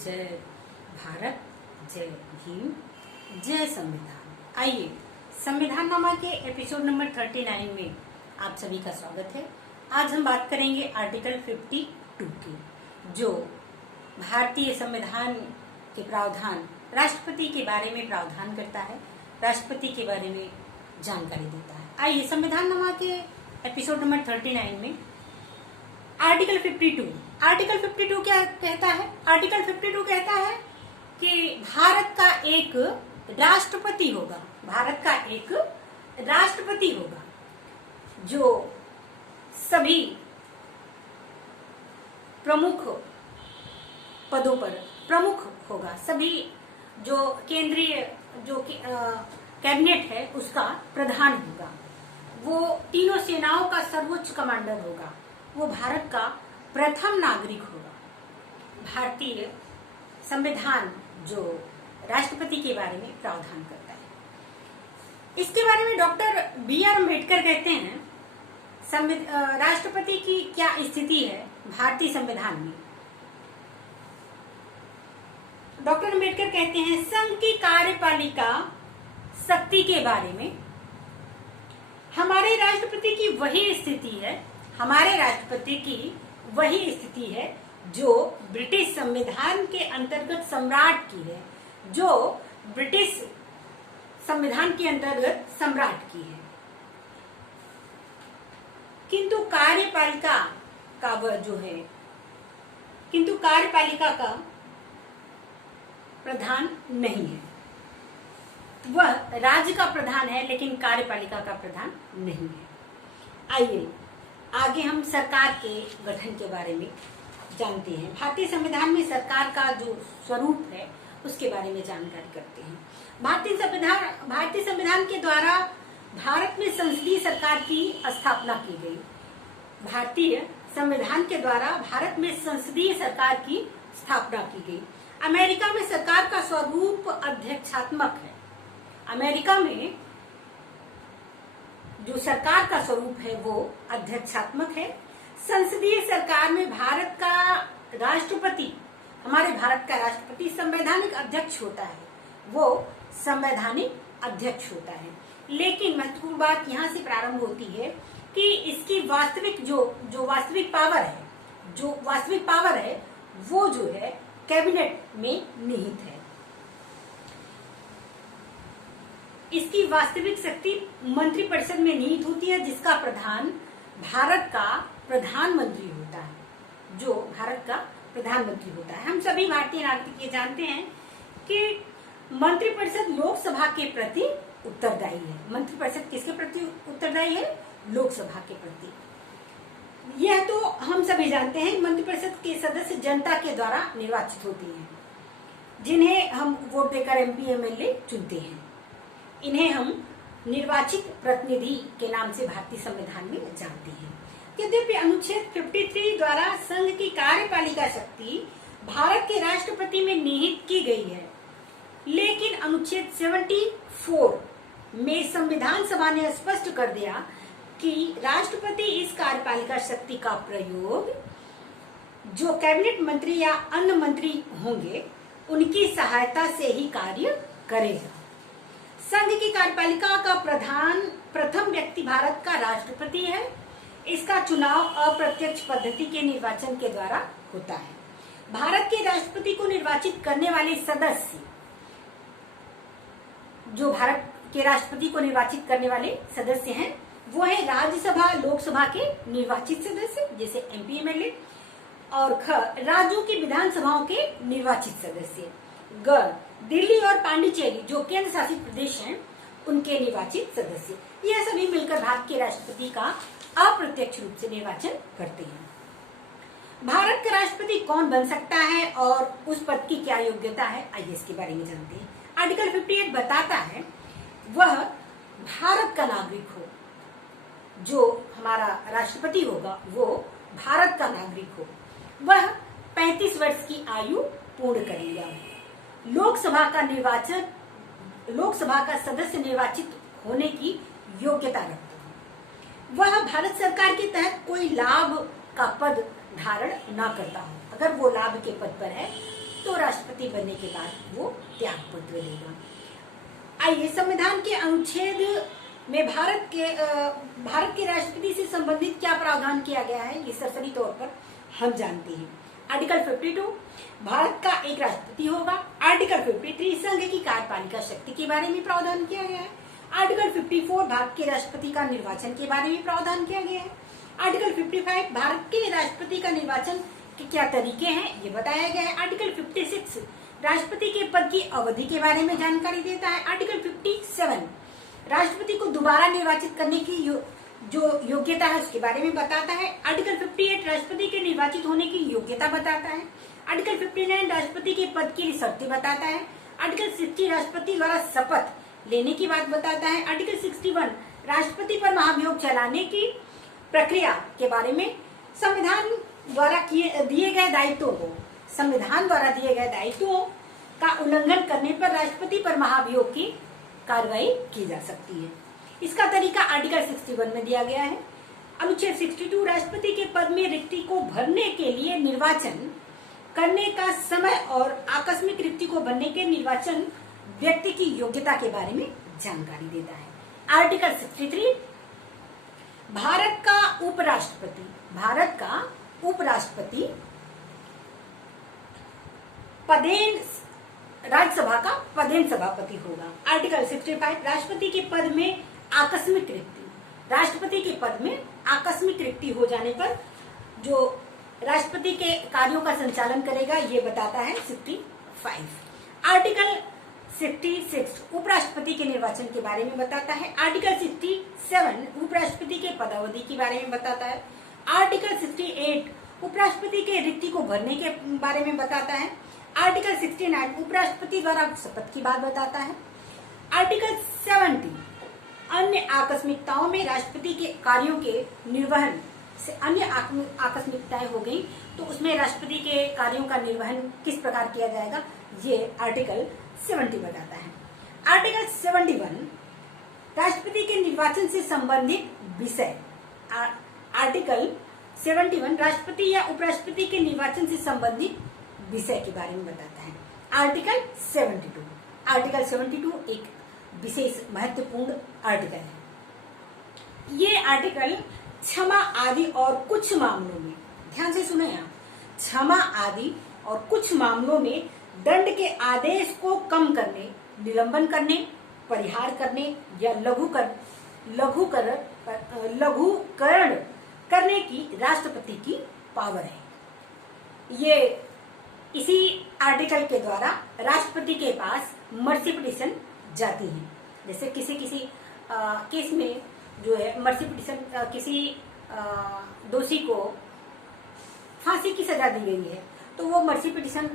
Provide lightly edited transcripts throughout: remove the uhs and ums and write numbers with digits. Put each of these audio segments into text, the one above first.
जय भारत, जय भीम, जय संविधान। आइए संविधान नामा के एपिसोड नंबर 39 में आप सभी का स्वागत है। आज हम बात करेंगे आर्टिकल 52 की, जो भारतीय संविधान के प्रावधान राष्ट्रपति के बारे में प्रावधान करता है, राष्ट्रपति के बारे में जानकारी देता है। आइए संविधान नामा के एपिसोड नंबर 39 में आर्टिकल 52 क्या कहता है? आर्टिकल 52 कहता है कि भारत का एक राष्ट्रपति होगा, जो सभी प्रमुख पदों पर प्रमुख होगा। सभी जो केंद्रीय कैबिनेट है उसका प्रधान होगा। वो तीनों सेनाओं का सर्वोच्च कमांडर होगा। वो भारत का प्रथम नागरिक होगा। भारतीय संविधान जो राष्ट्रपति के बारे में प्रावधान करता है, इसके बारे में डॉक्टर B.R. अम्बेडकर कहते हैं राष्ट्रपति की क्या स्थिति है भारतीय संविधान में। डॉक्टर अम्बेडकर कहते हैं संघ की कार्यपालिका शक्ति के बारे में हमारे राष्ट्रपति की वही स्थिति है जो ब्रिटिश संविधान के अंतर्गत सम्राट की है, किंतु कार्यपालिका का प्रधान नहीं है। वह राज्य का प्रधान है लेकिन कार्यपालिका का प्रधान नहीं है। आइए आगे हम सरकार के गठन के बारे में जानते हैं। भारतीय संविधान में सरकार का जो स्वरूप है उसके बारे में जानकारी करते हैं। भारतीय संविधान के द्वारा भारत में संसदीय सरकार की स्थापना की गई। भारतीय संविधान के द्वारा भारत में संसदीय सरकार की स्थापना की गई। अमेरिका में सरकार का स्वरूप अध्यक्षात्मक है। अमेरिका में जो सरकार का स्वरूप है वो अध्यक्षात्मक है। संसदीय सरकार में हमारे भारत का राष्ट्रपति संवैधानिक अध्यक्ष होता है। वो संवैधानिक अध्यक्ष होता है। लेकिन महत्वपूर्ण बात यहाँ से प्रारंभ होती है कि इसकी वास्तविक पावर है वो जो है कैबिनेट में निहित है। इसकी वास्तविक शक्ति मंत्रिपरिषद में निहित होती है, जिसका प्रधान भारत का प्रधानमंत्री होता है, हम सभी भारतीय नागरिक ये जानते हैं कि मंत्रिपरिषद लोकसभा के प्रति उत्तरदायी है। मंत्रिपरिषद किसके प्रति उत्तरदायी है? लोकसभा के प्रति। यह तो हम सभी जानते हैं। मंत्रिपरिषद के सदस्य जनता के द्वारा निर्वाचित होते हैं, जिन्हें हम वोट देकर MP MLA चुनते हैं। इन्हें हम निर्वाचित प्रतिनिधि के नाम से भारतीय संविधान में जानते हैं। यद्यपि अनुच्छेद 53 द्वारा संघ की कार्यपालिका शक्ति भारत के राष्ट्रपति में निहित की गई है, लेकिन अनुच्छेद 74 में संविधान सभा ने स्पष्ट कर दिया कि राष्ट्रपति इस कार्यपालिका शक्ति का प्रयोग जो कैबिनेट मंत्री या अन्य मंत्री होंगे उनकी सहायता से ही कार्य करेगा। संघ की कार्यपालिका का प्रथम व्यक्ति भारत का राष्ट्रपति है। इसका चुनाव अप्रत्यक्ष पद्धति के निर्वाचन के द्वारा होता है। भारत के राष्ट्रपति को निर्वाचित करने वाले सदस्य, जो भारत के राष्ट्रपति को निर्वाचित करने वाले सदस्य हैं, वो है राज्यसभा लोकसभा के निर्वाचित सदस्य जैसे MP MLA, और राज्यों की विधानसभाओं के निर्वाचित सदस्य, दिल्ली और पांडिचेरी जो केंद्र शासित प्रदेश हैं उनके निर्वाचित सदस्य। यह सभी मिलकर भारत के राष्ट्रपति का अप्रत्यक्ष रूप से निर्वाचन करते हैं। भारत का राष्ट्रपति कौन बन सकता है और उस पद की क्या योग्यता है, आइए इसके बारे में जानते हैं। आर्टिकल 58 बताता है वह भारत का नागरिक हो, जो हमारा राष्ट्रपति होगा वो भारत का नागरिक हो, वह 35 वर्ष की आयु पूर्ण करेगा, लोकसभा का सदस्य निर्वाचित होने की योग्यता रखता है, वह भारत सरकार के तहत कोई लाभ का पद धारण न करता हो। अगर वो लाभ के पद पर है तो राष्ट्रपति बनने के बाद वो त्याग पत्र देगा। आइए, संविधान के अनुच्छेद में भारत के राष्ट्रपति से संबंधित क्या प्रावधान किया गया है, ये सरसरी तौर पर हम जानते हैं। आर्टिकल 52 भारत का एक राष्ट्रपति होगा। आर्टिकल 53 संघ की कार्यपालिका शक्ति के बारे में प्रावधान किया गया है। आर्टिकल 54 भारत के राष्ट्रपति का निर्वाचन के बारे में प्रावधान किया गया है। आर्टिकल 55 भारत के राष्ट्रपति का निर्वाचन के क्या तरीके हैं ये बताया गया है। आर्टिकल 56 राष्ट्रपति के पद की अवधि के बारे में जानकारी देता है। आर्टिकल 57 राष्ट्रपति को दोबारा निर्वाचित करने की जो योग्यता है उसके बारे में बताता है। आर्टिकल 58 राष्ट्रपति के निर्वाचित होने की योग्यता बताता है। आर्टिकल 59 राष्ट्रपति के पद की शर्तें बताता है। आर्टिकल 60 राष्ट्रपति द्वारा शपथ लेने की बात बताता है। आर्टिकल 61 राष्ट्रपति पर महाभियोग चलाने की प्रक्रिया के बारे में संविधान द्वारा दिए गए दायित्वों का उल्लंघन करने पर राष्ट्रपति पर महाभियोग की कार्रवाई की जा सकती है। इसका तरीका आर्टिकल 61 में दिया गया है। अनुच्छेद 62 राष्ट्रपति के पद में रिक्ति को भरने के लिए निर्वाचन करने का समय और आकस्मिक रिक्ति को भरने के निर्वाचन व्यक्ति की योग्यता के बारे में जानकारी देता है। आर्टिकल 63 भारत का उपराष्ट्रपति राज्यसभा का पदेन सभापति होगा। आर्टिकल 65 राष्ट्रपति के पद में आकस्मिक रिक्ति हो जाने पर जो राष्ट्रपति के कार्यों का संचालन करेगा ये बताता है 65। आर्टिकल 66 उपराष्ट्रपति के निर्वाचन के बारे में बताता है। आर्टिकल 67 उपराष्ट्रपति के पदावधि के बारे में बताता है। आर्टिकल 68 उपराष्ट्रपति के रिक्ति को भरने के बारे में बताता है। आर्टिकल 69 उपराष्ट्रपति द्वारा शपथ की बात बताता है। आर्टिकल 70 अन्य आकस्मिकताओं में राष्ट्रपति के कार्यों के निर्वहन से अन्य आकस्मिकताएं हो गई तो उसमें राष्ट्रपति के कार्यों का निर्वहन किस प्रकार किया जाएगा ये आर्टिकल 70 बताता है। आर्टिकल 71 राष्ट्रपति के निर्वाचन से संबंधित विषय। आर्टिकल 71 राष्ट्रपति या उपराष्ट्रपति के निर्वाचन से संबंधित विषय के बारे में बताता है। आर्टिकल 72 एक विशेष महत्वपूर्ण आर्टिकल है। ये आर्टिकल क्षमा आदि और कुछ मामलों में, ध्यान से सुने आप, क्षमा आदि और कुछ मामलों में दंड के आदेश को कम करने, निलंबन करने, परिहार करने या लघुकरण करने की राष्ट्रपति की पावर है। ये इसी आर्टिकल के द्वारा राष्ट्रपति के पास मर्सी पिटीशन जाती है। जैसे किसी केस में जो है मर्सी पिटीशन किसी दोषी को फांसी की सजा दी गई है तो वो मर्सी पिटीशन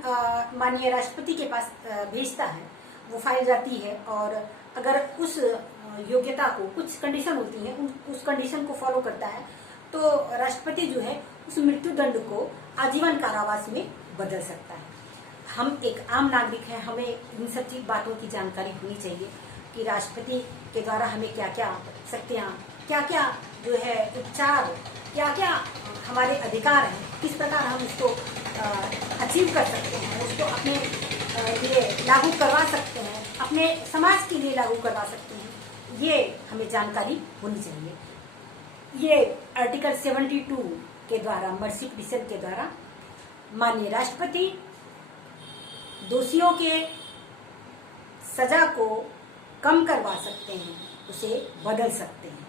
माननीय राष्ट्रपति के पास भेजता है, वो फाइल जाती है और अगर उस योग्यता को कुछ कंडीशन होती है उस कंडीशन को फॉलो करता है तो राष्ट्रपति जो है उस मृत्यु दंड को आजीवन कारावास में बदल सकता है। हम एक आम नागरिक हैं, हमें इन सब बातों की जानकारी होनी चाहिए कि राष्ट्रपति के द्वारा हमें क्या क्या शक्तियाँ, क्या क्या जो है उपचार, क्या क्या हमारे अधिकार हैं, किस प्रकार हम उसको अचीव कर सकते हैं, उसको अपने लिए लागू करवा सकते हैं, अपने समाज के लिए लागू करवा सकते हैं, ये हमें जानकारी होनी चाहिए। ये आर्टिकल 72 के द्वारा, मर्सी पिटीशन के द्वारा माननीय राष्ट्रपति दोषियों के सजा को कम करवा सकते हैं, उसे बदल सकते हैं।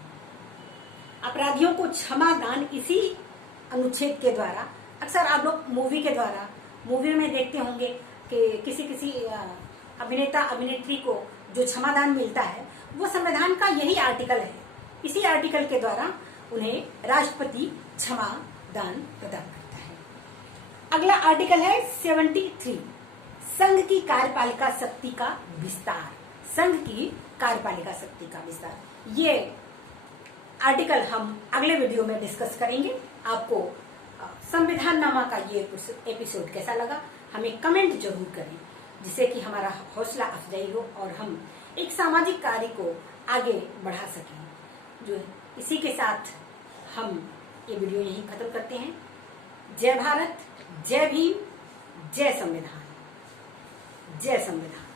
अपराधियों को क्षमा दान इसी अनुच्छेद के द्वारा, अक्सर आप लोग मूवी में देखते होंगे कि किसी अभिनेता अभिनेत्री को जो क्षमा दान मिलता है वो संविधान का यही आर्टिकल है। इसी आर्टिकल के द्वारा उन्हें राष्ट्रपति क्षमा दान प्रदान करता है। अगला आर्टिकल है 73 संघ की कार्यपालिका शक्ति का विस्तार। संघ की कार्यपालिका शक्ति का विस्तार, ये आर्टिकल हम अगले वीडियो में डिस्कस करेंगे। आपको संविधान नामा का ये एपिसोड कैसा लगा हमें कमेंट जरूर करें, जिससे कि हमारा हौसला अफजाई हो और हम एक सामाजिक कार्य को आगे बढ़ा सकें। जो इसी के साथ हम ये वीडियो यहीं खत्म करते हैं। जय भारत, जय भीम, जय संविधान। जय संविधान।